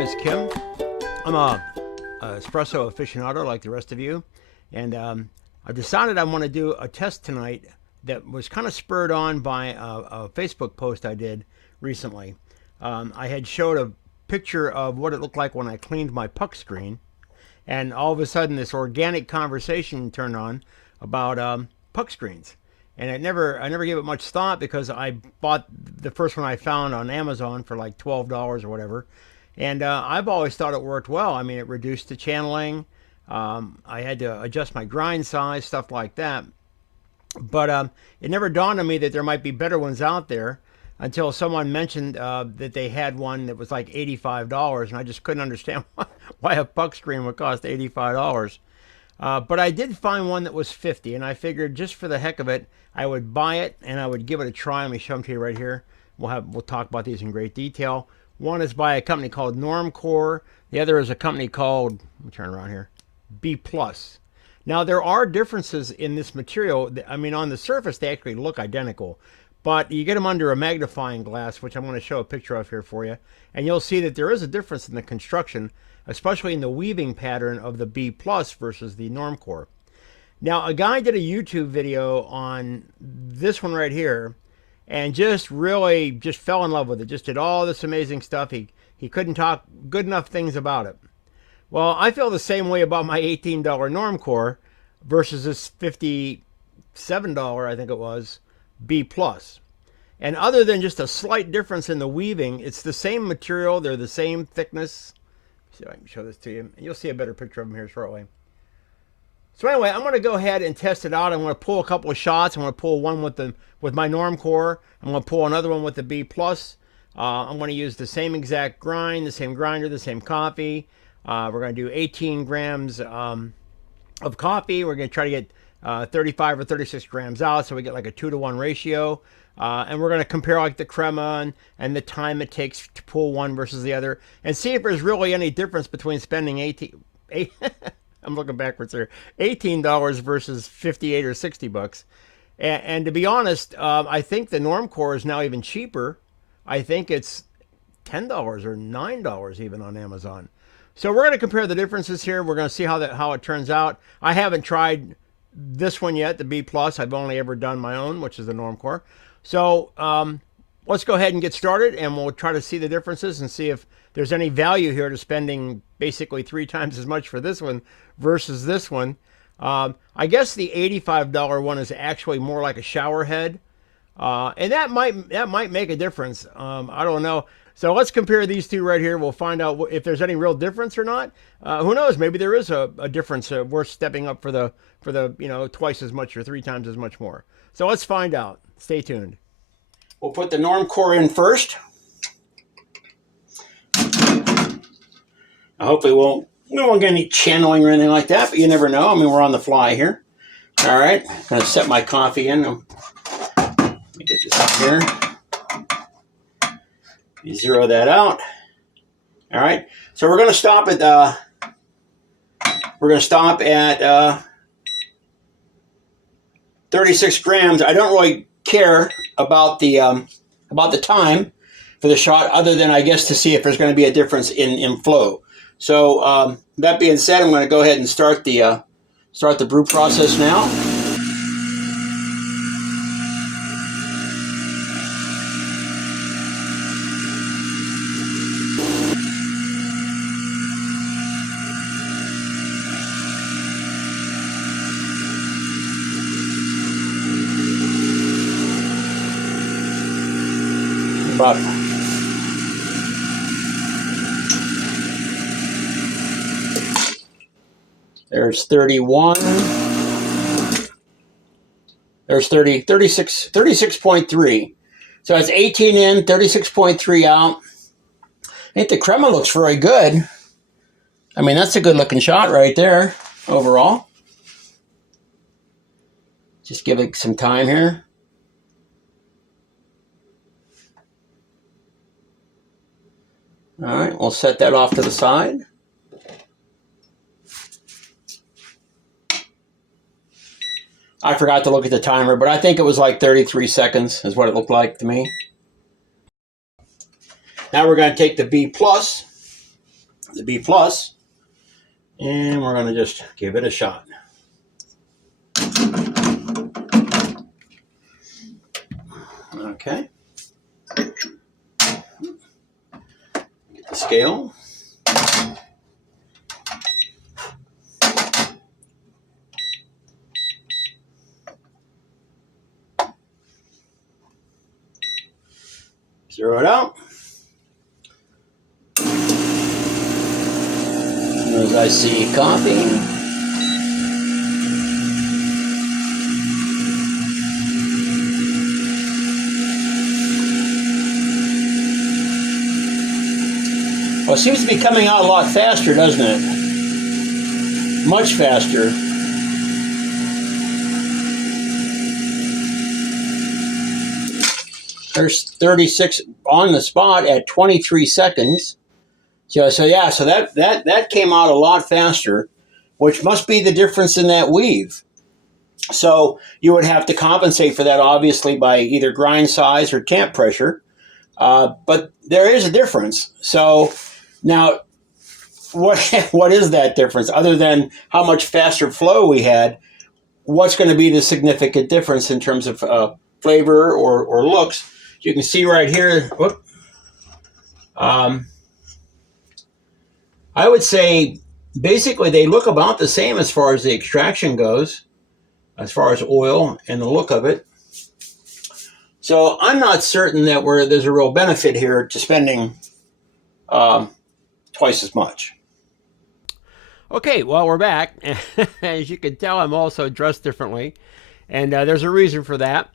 is Kim. I'm a espresso aficionado like the rest of you, and I decided I want to do a test tonight that was kind of spurred on by a Facebook post I did recently. I had showed a picture of what it looked like when I cleaned my puck screen, and all of a sudden this organic conversation turned on about puck screens. And I never gave it much thought because I bought the first one I found on Amazon for like $12 or whatever. And I've always thought it worked well. I mean, it reduced the channeling. I had to adjust my grind size, stuff like that. But it never dawned on me that there might be better ones out there until someone mentioned that they had one that was like $85. And I just couldn't understand why a puck screen would cost $85. But I did find one that was $50, and I figured just for the heck of it, I would buy it and I would give it a try. Let me show them to you right here. We'll talk about these in great detail. One is by a company called Normcore. The other is a company called, let me turn around here, Bplus. Now there are differences in this material. I mean, on the surface they actually look identical, but you get them under a magnifying glass, which I'm going to show a picture of here for you, and you'll see that there is a difference in the construction, especially in the weaving pattern of the Bplus versus the Normcore. Now, a guy did a YouTube video on this one right here and just really fell in love with it. Just did all this amazing stuff. He couldn't talk good enough things about it. Well, I feel the same way about my $18 Normcore versus this $57, I think it was, Bplus. And other than just a slight difference in the weaving, it's the same material. They're the same thickness. See if I can show this to you. And you'll see a better picture of them here shortly. So anyway, I'm going to go ahead and test it out. I'm going to pull a couple of shots. I'm going to pull one with my Normcore. I'm going to pull another one with the Bplus. I'm going to use the same exact grind, the same grinder, the same coffee. We're going to do 18 grams of coffee. We're going to try to get 35 or 36 grams out, so we get like a 2-to-1 ratio. And we're going to compare like the crema and the time it takes to pull one versus the other, and see if there's really any difference between spending I'm looking backwards here, $18 versus 58 or 60 bucks. And to be honest, I think the Normcore is now even cheaper. I think it's $10 or $9 even on Amazon. So we're going to compare the differences here. We're going to see how it turns out. I haven't tried this one yet, the Bplus. I've only ever done my own, which is the Normcore. So let's go ahead and get started, and we'll try to see the differences and see if there's any value here to spending basically 3 times as much for this one versus this one. I guess the $85 one is actually more like a shower head, and that might make a difference. I don't know. So let's compare these two right here. We'll find out if there's any real difference or not. Who knows? Maybe there is a difference worth stepping up for the twice as much or 3 times as much more. So let's find out. Stay tuned. We'll put the Normcore in first. I hope we won't get any channeling or anything like that, but you never know. I mean, we're on the fly here. All right, I'm going to set my coffee in. Let me get this up here. You zero that out. All right, so we're going to stop at 36 grams. I don't really care about the time for the shot, other than I guess to see if there's going to be a difference in flow. So that being said, I'm going to go ahead and start the brew process now. There's 31. There's 30, 36, 36.3. So that's 18 in, 36.3 out. I think the crema looks very good. I mean, that's a good looking shot right there overall. Just give it some time here. All right, we'll set that off to the side. I forgot to look at the timer, but I think it was like 33 seconds is what it looked like to me. Now we're going to take the Bplus the Bplus, and we're going to just give it a shot. Okay. Get the scale. Zero it out. As I see coffee. Well, it seems to be coming out a lot faster, doesn't it? Much faster. There's 36 on the spot at 23 seconds. So that came out a lot faster, which must be the difference in that weave. So you would have to compensate for that, obviously, by either grind size or tamp pressure. But there is a difference. So now, what is that difference? Other than how much faster flow we had, what's going to be the significant difference in terms of flavor or looks? You can see right here, I would say basically they look about the same as far as the extraction goes, as far as oil and the look of it. So I'm not certain that there's a real benefit here to spending twice as much. Okay, well, we're back. As you can tell, I'm also dressed differently, and there's a reason for that.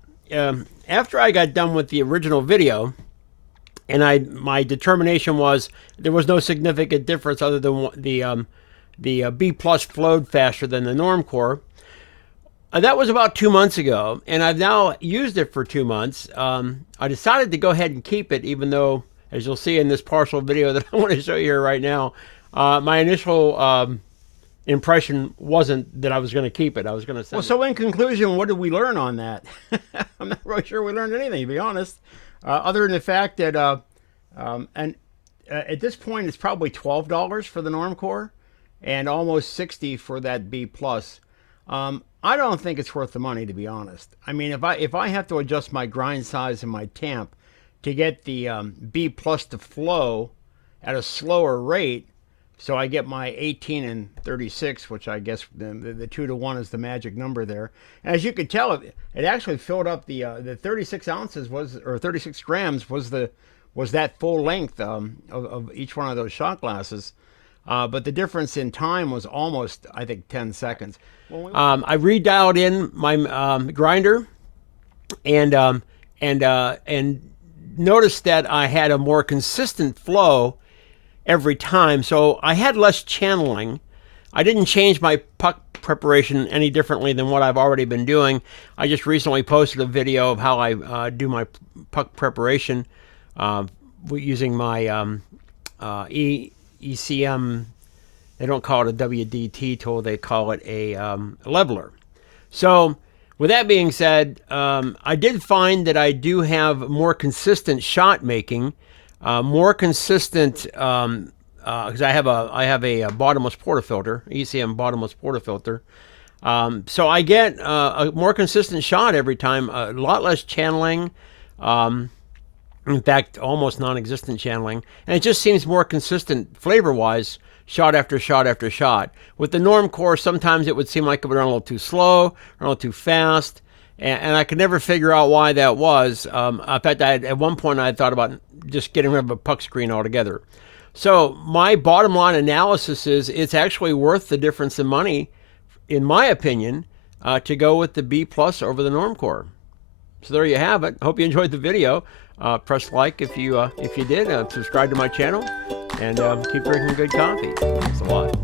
After I got done with the original video, and my determination was there was no significant difference other than the Bplus flowed faster than the Normcore. That was about 2 months ago, and I've now used it for 2 months. I decided to go ahead and keep it, even though, as you'll see in this partial video that I want to show you here right now, my initial impression wasn't that I was going to keep it. I was going to say. Well, so in conclusion, what did we learn on that? I'm not really sure we learned anything, to be honest, other than the fact that, at this point, it's probably $12 for the Normcore and almost $60 for that Bplus. I don't think it's worth the money, to be honest. I mean, if I have to adjust my grind size and my tamp to get the Bplus to flow at a slower rate, so I get my 18 and 36, which I guess the 2 to 1 is the magic number there. And as you could tell, it actually filled up the 36 ounces or 36 grams was that full length of each one of those shot glasses. But the difference in time was almost, I think, 10 seconds. I redialed in my grinder and noticed that I had a more consistent flow every time. So I had less channeling. I didn't change my puck preparation any differently than what I've already been doing. I just recently posted a video of how I do my puck preparation using my ECM. They don't call it a WDT tool, they call it a leveler. So with that being said, I did find that I do have more consistent shot making, more consistent, because I have a bottomless portafilter, ECM bottomless portafilter. So I get a more consistent shot every time, a lot less channeling, in fact, almost non-existent channeling, and it just seems more consistent flavor-wise, shot after shot after shot. With the Normcore, sometimes it would seem like it would run a little too slow, or a little too fast, and I could never figure out why that was. In fact, at one point I had thought about just getting rid of a puck screen altogether. So my bottom line analysis is it's actually worth the difference in money, in my opinion, to go with the Bplus over the Normcore. So there you have it. Hope you enjoyed the video. Press like if you did. Subscribe to my channel, and keep drinking good coffee. Thanks a lot.